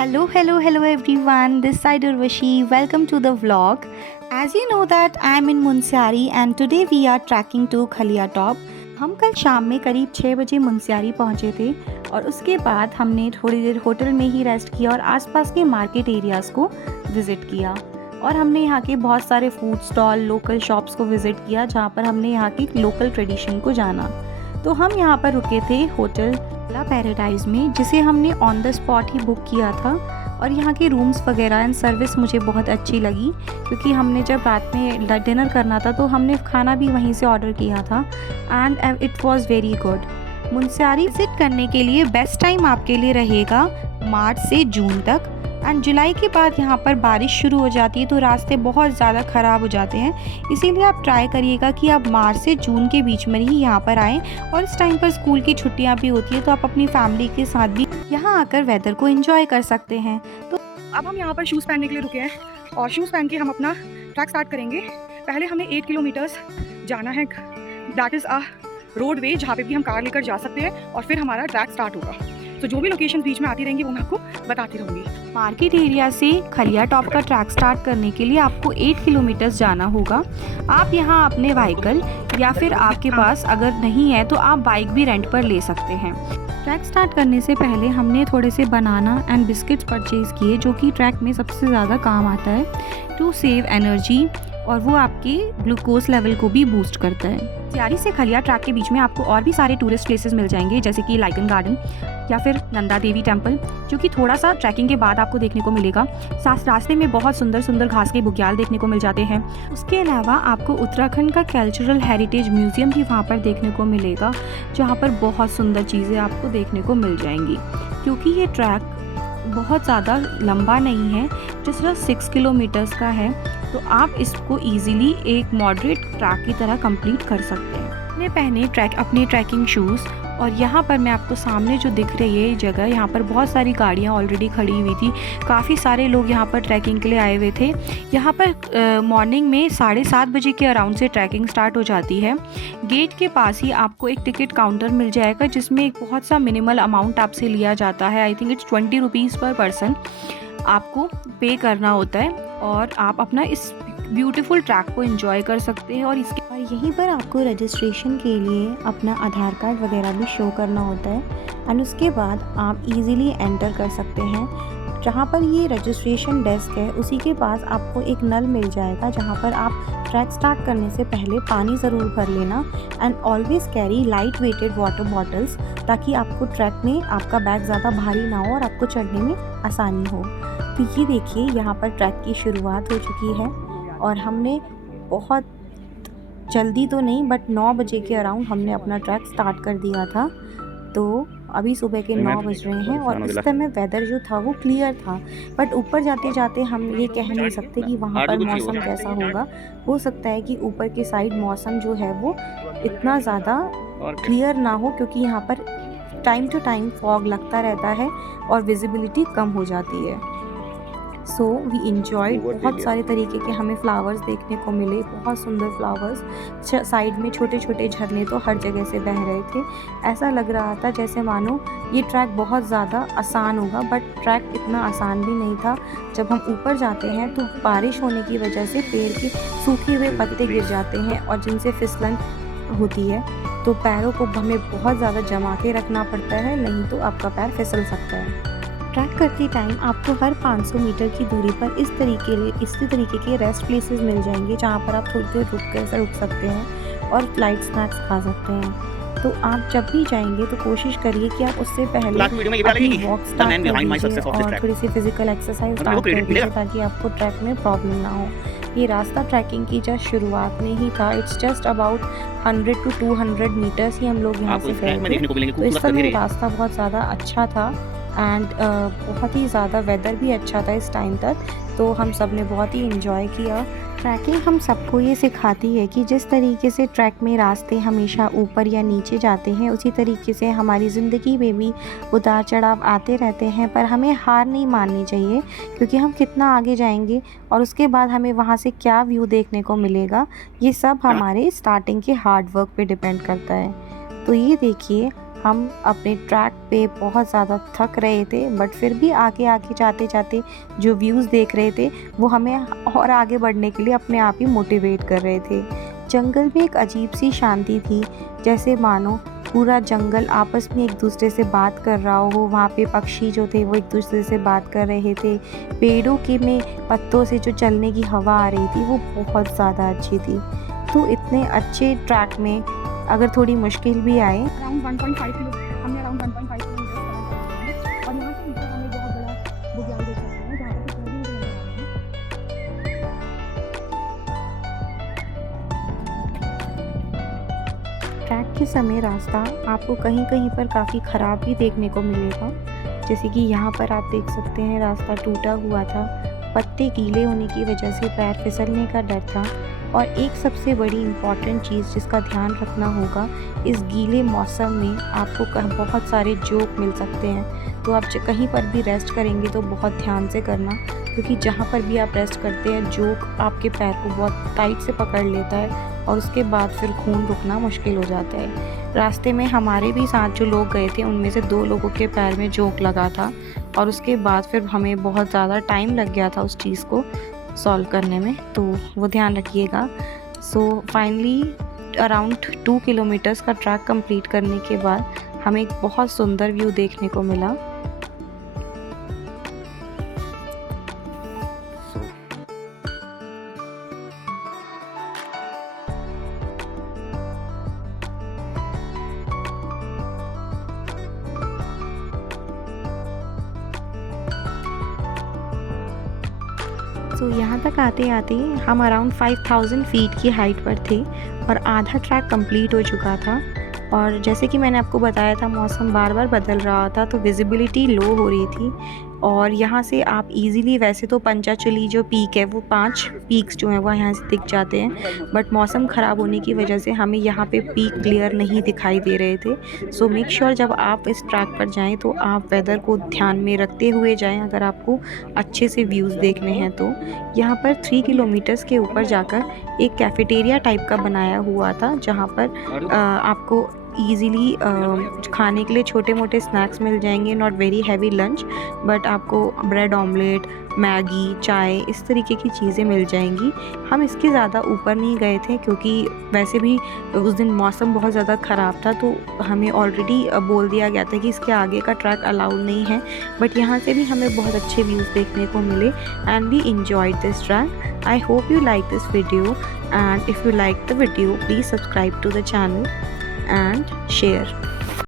Hello everyone. This side Urvashi. Welcome to the vlog. As you know that I am in Munsiari and today we are trekking to Khaliya top. हम कल शाम में करीब 6 बजे मुनस्यारी पहुंचे थे और उसके बाद हमने थोड़ी देर होटल में ही रेस्ट किया और आसपास के मार्केट एरियाज़ को विज़िट किया और हमने यहाँ के बहुत सारे फूड स्टॉल, लोकल शॉप्स को विज़िट किया जहाँ पर हमने यहाँ की लोकल ट्रेडिशन को जाना। तो हम यहाँ पर रुके थे होटल ला पैराडाइज में, जिसे हमने on the spot he book किया था और यहाँ के रूम्स वगैरह एंड सर्विस मुझे बहुत अच्छी लगी क्योंकि हमने जब रात में डिनर करना था तो हमने खाना भी वहीं से ऑर्डर किया था and it was very good. Munsiyari visit करने के लिए बेस्ट टाइम आपके लिए रहेगा मार्च से जून तक एंड जुलाई के बाद यहाँ पर बारिश शुरू हो जाती है तो रास्ते बहुत ज़्यादा ख़राब हो जाते हैं, इसीलिए आप ट्राई करिएगा कि आप मार्च से जून के बीच में ही यहाँ पर आएँ और इस टाइम पर स्कूल की छुट्टियाँ भी होती है तो आप अपनी फैमिली के साथ भी यहाँ आकर वेदर को एंजॉय कर सकते हैं। तो अब हम यहाँ पर शूज़ पहनने के लिए रुके हैं और शूज़ पहन के हम अपना ट्रैक स्टार्ट करेंगे। पहले हमें 8 किलोमीटर्स जाना है, दैट इज़ अ रोड वे जहाँ पे भी हम कार लेकर जा सकते हैं और फिर हमारा ट्रैक स्टार्ट होगा। तो जो भी लोकेशन बीच में आती रहेंगी वो मैं आपको बताती रहूँगी। मार्केट एरिया से खलिया टॉप का ट्रैक स्टार्ट करने के लिए आपको 8 किलोमीटर्स जाना होगा। आप यहाँ अपने व्हीकल या फिर आपके पास अगर नहीं है तो आप बाइक भी रेंट पर ले सकते हैं। ट्रैक स्टार्ट करने से पहले हमने थोड़े से बनाना एंड बिस्किट्स परचेज़ किए जो कि ट्रैक में सबसे ज़्यादा काम आता है टू सेव एनर्जी और वो आपके ग्लूकोज लेवल को भी बूस्ट करता है। मुनस्यारी से खलिया ट्रैक के बीच में आपको और भी सारे टूरिस्ट प्लेसेस मिल जाएंगे जैसे कि लाइकन गार्डन या फिर नंदा देवी टेम्पल, जो कि थोड़ा सा ट्रैकिंग के बाद आपको देखने को मिलेगा। साथ रास्ते में बहुत सुंदर सुंदर घास के बुग्याल देखने को मिल जाते हैं। उसके अलावा आपको उत्तराखंड का कल्चरल हेरिटेज म्यूज़ियम भी वहाँ पर देखने को मिलेगा जहाँ पर बहुत सुंदर चीज़ें आपको देखने को मिल जाएंगी। क्योंकि ये ट्रैक बहुत ज़्यादा लंबा नहीं है, जो सिर्फ 6 किलोमीटर्स का है, तो आप इसको इजीली एक मॉडरेट ट्रैक की तरह कंप्लीट कर सकते हैं। मैंने पहने अपने ट्रैकिंग शूज़ और यहाँ पर मैं आपको सामने जो दिख रही है ये जगह, यहाँ पर बहुत सारी गाड़ियाँ ऑलरेडी खड़ी हुई थी। काफ़ी सारे लोग यहाँ पर ट्रैकिंग के लिए आए हुए थे। यहाँ पर मॉर्निंग में 7:30 बजे के अराउंड से ट्रैकिंग स्टार्ट हो जाती है। गेट के पास ही आपको एक टिकट काउंटर मिल जाएगा जिसमें एक बहुत सा मिनिमल अमाउंट आपसे लिया जाता है। आई थिंक इट्स 20 रुपीज़ पर पर्सन आपको पे करना होता है और आप अपना इस ब्यूटीफुल ट्रैक को एंजॉय कर सकते हैं। और यहीं पर आपको रजिस्ट्रेशन के लिए अपना आधार कार्ड वगैरह भी शो करना होता है एंड उसके बाद आप इजीली एंटर कर सकते हैं। जहाँ पर ये रजिस्ट्रेशन डेस्क है उसी के पास आपको एक नल मिल जाएगा जहाँ पर आप ट्रैक स्टार्ट करने से पहले पानी ज़रूर भर लेना and always carry light weighted water bottles ताकि आपको ट्रैक में आपका बैग ज़्यादा भारी ना हो और आपको चढ़ने में आसानी हो। तो ये देखिए यहाँ पर ट्रैक की शुरुआत हो चुकी है और हमने बहुत जल्दी तो नहीं बट 9 बजे के अराउंड हमने अपना ट्रैक स्टार्ट कर दिया था। तो अभी सुबह के 9 बज रहे हैं और इस समय वेदर जो था वो क्लियर था, बट ऊपर जाते जाते हम ये कह नहीं सकते कि वहाँ पर मौसम कैसा होगा। हो सकता है कि ऊपर के साइड मौसम जो है वो इतना ज़्यादा क्लियर ना हो क्योंकि यहाँ पर टाइम टू टाइम फॉग लगता रहता है और विजिबिलिटी कम हो जाती है। So we enjoyed. बहुत सारे तरीके के हमें फ्लावर्स देखने को मिले, बहुत सुंदर फ्लावर्स। साइड में छोटे छोटे झरने तो हर जगह से बह रहे थे। ऐसा लग रहा था जैसे मानो ये ट्रैक बहुत ज़्यादा आसान होगा, बट ट्रैक इतना आसान भी नहीं था। जब हम ऊपर जाते हैं तो बारिश होने की वजह से पेड़ के सूखे हुए पत्ते गिर जाते हैं और जिनसे फिसलन होती है, तो पैरों को हमें बहुत ज़्यादा जमा के रखना पड़ता है, नहीं तो आपका पैर फिसल सकता है। ट्रैक करते टाइम आपको हर 500 मीटर की दूरी पर इस तरीके के रेस्ट प्लेसेस मिल जाएंगे जहाँ पर आप थोड़ी देर रुक सकते हैं और लाइट स्नैक्स खा सकते हैं। तो आप जब भी जाएंगे तो कोशिश करिए कि आप उससे पहले अपनी वॉक स्टार्ट कर लीजिए और थोड़ी सी फिजिकल एक्सरसाइज स्टार्ट कर दीजिए ताकि आपको ट्रैक में प्रॉब्लम ना हो। ये रास्ता ट्रैकिंग की जस्ट शुरुआत में ही था। It's just about 100 to 200 metres ही हम लोग यहाँ से गए थे। तो इस समय रास्ता बहुत ज़्यादा अच्छा था एंड बहुत ही ज़्यादा वेदर भी अच्छा था इस टाइम तक, तो हम सब ने बहुत ही इंजॉय किया। ट्रैकिंग हम सबको ये सिखाती है कि जिस तरीके से ट्रैक में रास्ते हमेशा ऊपर या नीचे जाते हैं उसी तरीके से हमारी ज़िंदगी में भी उतार चढ़ाव आते रहते हैं, पर हमें हार नहीं माननी चाहिए क्योंकि हम कितना आगे जाएंगे और उसके बाद हमें वहाँ से क्या व्यू देखने को मिलेगा, ये सब हमारे स्टार्टिंग के हार्ड वर्क पे डिपेंड करता है। तो ये देखिए हम अपने ट्रैक पे बहुत ज़्यादा थक रहे थे, बट फिर भी आगे आगे जाते जाते जो व्यूज़ देख रहे थे वो हमें और आगे बढ़ने के लिए अपने आप ही मोटिवेट कर रहे थे। जंगल में एक अजीब सी शांति थी, जैसे मानो पूरा जंगल आपस में एक दूसरे से बात कर रहा हो। वहाँ पे पक्षी जो थे वो एक दूसरे से बात कर रहे थे। पेड़ों के में पत्तों से जो चलने की हवा आ रही थी वो बहुत ज़्यादा अच्छी थी। तो इतने अच्छे ट्रैक में अगर थोड़ी मुश्किल भी आए, अराउंड 1.5 किलो हमने अराउंड 1.5 किलोमीटर कवर किया है और यहाँ से ऊपर हमें बहुत बड़ा बुग्याल देख सकते हैं जहाँ पर कुछ नदी नजर आ रही है। ट्रैक के समय रास्ता आपको कहीं कहीं पर काफ़ी ख़राब भी देखने को मिलेगा। जैसे कि यहाँ पर आप देख सकते हैं रास्ता टूटा हुआ था, पत्ते गीले होने की वजह से पैर फिसलने का डर था। और एक सबसे बड़ी इम्पॉर्टेंट चीज़ जिसका ध्यान रखना होगा, इस गीले मौसम में आपको बहुत सारे जोक मिल सकते हैं। तो आप कहीं पर भी रेस्ट करेंगे तो बहुत ध्यान से करना, क्योंकि जहाँ पर भी आप रेस्ट करते हैं जोक आपके पैर को बहुत टाइट से पकड़ लेता है और उसके बाद फिर खून रुकना मुश्किल हो जाता है। रास्ते में हमारे भी साथ जो लोग गए थे उनमें से 2 लोगों के पैर में जोक लगा था और उसके बाद फिर हमें बहुत ज़्यादा टाइम लग गया था उस चीज़ को सॉल्व करने में, तो वो ध्यान रखिएगा। सो फाइनली अराउंड 2 किलोमीटर्स का ट्रैक कंप्लीट करने के बाद हमें एक बहुत सुंदर व्यू देखने को मिला। तो यहाँ तक आते आते हम अराउंड 5000 फीट की हाइट पर थे और आधा ट्रैक कंप्लीट हो चुका था। और जैसे कि मैंने आपको बताया था मौसम बार बार बदल रहा था, तो विजिबिलिटी लो हो रही थी। और यहाँ से आप इजीली, वैसे तो पंचाचली जो पीक है वो 5 पीक्स जो हैं वो यहाँ से दिख जाते हैं, बट मौसम ख़राब होने की वजह से हमें यहाँ पे पीक क्लियर नहीं दिखाई दे रहे थे। सो मेक श्योर जब आप इस ट्रैक पर जाएं तो आप वेदर को ध्यान में रखते हुए जाएं अगर आपको अच्छे से व्यूज़ देखने हैं तो। यहाँ पर 3 किलोमीटर्स के ऊपर जाकर एक कैफ़ेटेरिया टाइप का बनाया हुआ था, जहाँ पर आपको ईज़िली खाने के लिए छोटे मोटे स्नैक्स मिल जाएंगे, not very heavy lunch, but आपको ब्रेड ऑमलेट, मैगी, चाय, इस तरीके की चीज़ें मिल जाएंगी। हम इसके ज़्यादा ऊपर नहीं गए थे क्योंकि वैसे भी उस दिन मौसम बहुत ज़्यादा ख़राब था, तो हमें ऑलरेडी बोल दिया गया था कि इसके आगे का ट्रैक अलाउड नहीं है। बट यहाँ से भी हमें बहुत अच्छे व्यूज़ देखने को मिले and we enjoyed this track. I hope you like this video, and if you like the video, please subscribe to the channel and share.